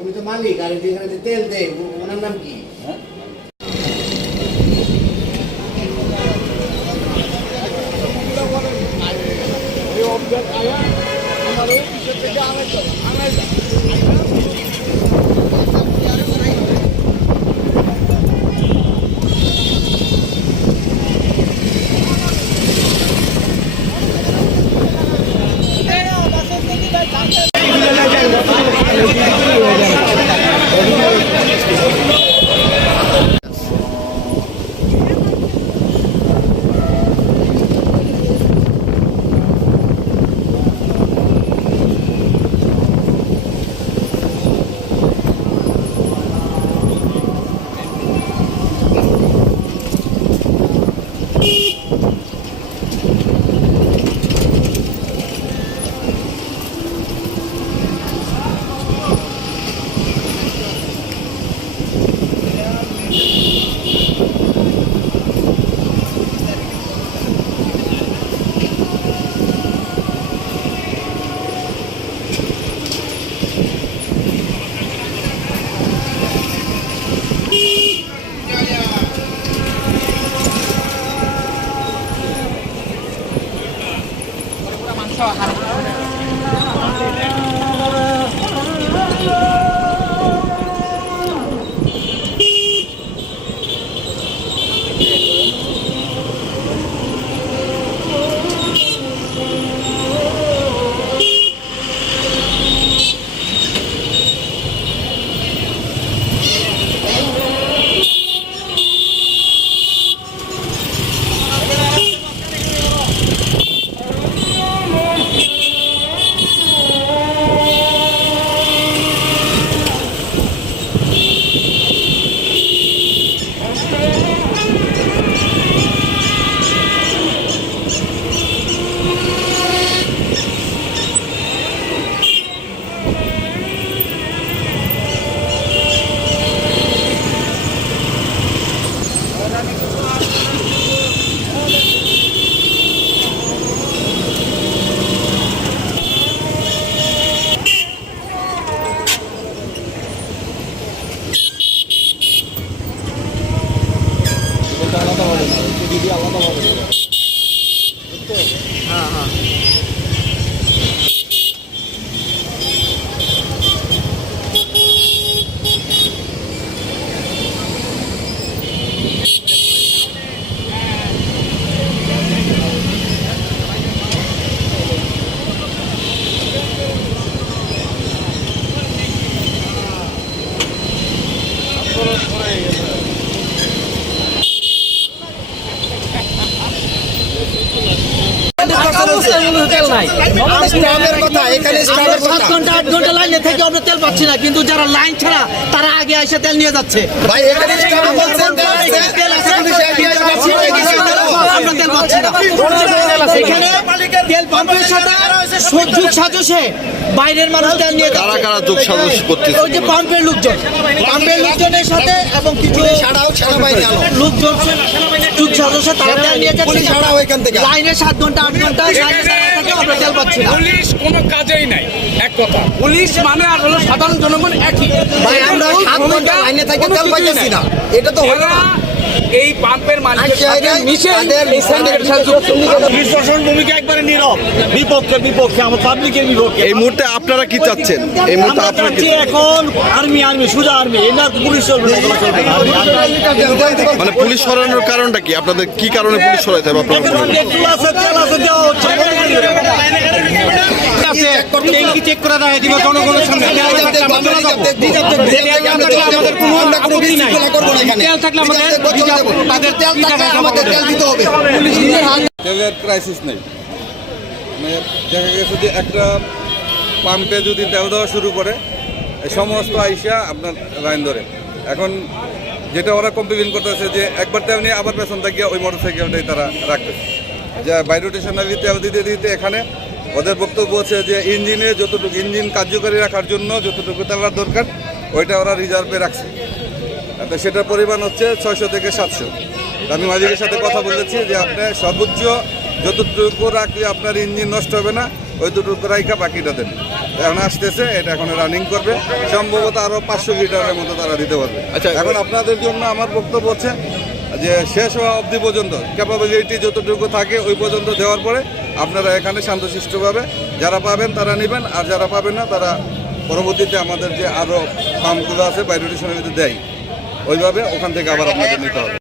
উনি তো মালিক, আর যেখানে যে তেল দেয় ওনার নাম কি? তেল পাচ্ছি না, কিন্তু যারা লাইন ছাড়া তারা আগে এসে তেল নিয়ে যাচ্ছে। তেল পাম্পের সাথে যোগ সাজসে বাইরের মানুষ তেল নিয়ে যাচ্ছে। ওই যে পাম্পের লোকজনের সাথে এবং কিছু লোকজন যোগ সাজসে তারা তেল নিয়ে যাচ্ছে। লাইনে 7 ঘন্টা 8 ঘন্টা আমরা তেল পাচ্ছি না। পুলিশ কোনো কাজেই নাই, এক কথা। পুলিশ মানে আর হলো সাধারণ জনগণ একই। আমরা 7 ঘন্টা লাইনে থেকে তেল পাইতেছি না, এটা তো হলো না। এই পাম্পের মালিকের সাথে মিশে এই সিন্ডিকেটের সাথে যুক্ত। প্রশাসন ভূমিকা একবারে নীরব, বিপক্ষে আমার পাবলিকের বিপক্ষে। এই মুহূর্তে আপনারা কি চাচ্ছেন? এই মুহূর্তে আপনারা কি এখন আর্মি সুজা আর্মি, এটা পুলিশ চলবে না, এগুলো চলবে না। মানে পুলিশ সরানোর কারণটা কি? আপনাদের কি কারণে পুলিশ সরাইতে হবে আপনারা? তেল আছে দেওয়া হচ্ছে। ট্যাঙ্কি চেক করে দেয় দিব জনগণের সামনে। আমাদের কোনো আপত্তি নাই। তেল থাকলে আমাদের তেল দিতে হবে। তেলের ক্রাইসিস নেই, মানে দেখা গেছে যে একটা পাম্পে যদি তেল দেওয়া শুরু করে সমস্ত আইসা আপনার লাইন ধরে। এখন যেটা ওরা কমপ্লেন করতেছে যে একবার তেল নিয়ে আবার পেছন থাকিয়ে ওই মোটর সাইকেলটাই তারা রাখবে, যে বাইরোটেশনারি তেল দিতে দিতে এখানে ওদের বক্তব্য হচ্ছে যে ইঞ্জিনে যতটুকু ইঞ্জিন কার্যকারী রাখার জন্য যতটুকু তেলার দরকার ওইটা ওরা রিজার্ভে রাখছে। তো সেটার পরিমাণ হচ্ছে 600 থেকে 700। আমি মালিকের সাথে কথা বলেছি যে আপনি সর্বোচ্চ যতটুকু রাখলে আপনার ইঞ্জিন নষ্ট হবে না, ওই দুটুকু রাইখা বাকিটা দেন। এখন আসতেছে, এটা এখন রানিং করবে, সম্ভবত আরো 500 লিটারের মতো তারা দিতে পারবে। আচ্ছা। এখন আপনাদের জন্য আমার বক্তব্য হচ্ছে যে শেষ হওয়া অবধি পর্যন্ত ক্যাপাবিলিটি যতটুকু থাকে ওই পর্যন্ত দেওয়ার পরে আপনারা এখানে শান্তশিষ্টভাবে যারা পাবেন তারা নেবেন, আর যারা পাবেন না তারা পরবর্তীতে আমাদের যে আরো পাম্পগুলো আছে বাইরের সমিতি দেয়, ওইভাবে ওখান থেকে আবার আপনাদের নিতে হবে।